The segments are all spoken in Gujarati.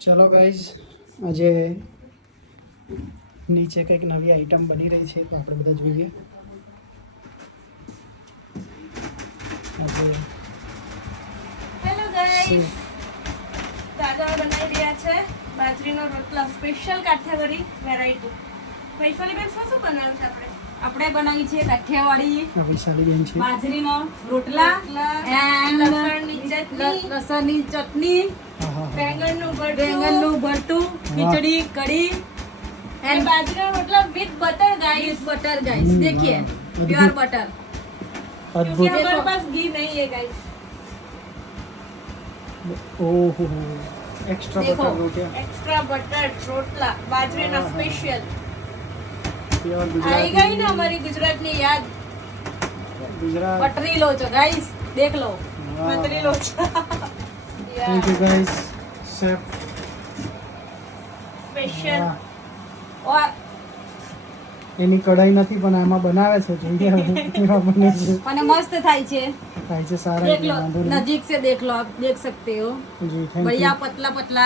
ચલો ગાઈઝ, આજે નીચે કંઈક નવી આઈટમ બની રહી છે તો આપણે બધા જોઈએ. આજે હેલો ગાઈસ, દાદા બનાવી રહ્યા છે બાજરીનો રોટલા, સ્પેશિયલ કાઠિયાવાડી વેરાયટી. વૈશાલી બેન શું બનાવ્યું છે આપણે બનાવી છે કાઠિયાવાડી આ વૈશાલીબેન છે. બાજરીનો રોટલા એન્ડ લસણની ચટણી, બેંગનનું ભરતું, ખીચડી, કઢી એન્ડ બાજરીનો રોટલા વિથ બટર ગાइस. देखिए प्योर बटर, क्योंकि हमारे पास घी नहीं है गाइस. ઓહો, એક્સ્ટ્રા देखो બટર રોટિયા, एक्स्ट्रा बटर रोटला बाजरीना स्पेशल. પ્યોર आई ગુજરાતી. गई ना हमारी गुजरात की याद. ગુજરાત. बटरी लोचो गाइस, देख लो buttery locho. Thank you guys. Chef special. और એની કઢાઈ નથી પણ આમાં બનાવે છે. જોઈએ હવે કેવા બને છે. અને મસ્ત થાય છે, થાય છે સારા, देख એટલે लो વાંધો નહીં. नजीक से देख लो, आप देख सकते हो. જી થેન્ક बढ़िया યુ. पतला पतला.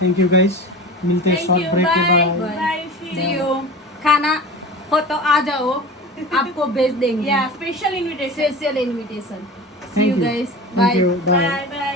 थैंक यू गाइस, मिलते हैं शॉर्ट ब्रेक के बाद. Bye, see you. खाना हो तो आ जाओ, आपको भेज देंगे. या special invitation, special invitation. See Thank you you. Guys, Thank you. Bye. Bye bye.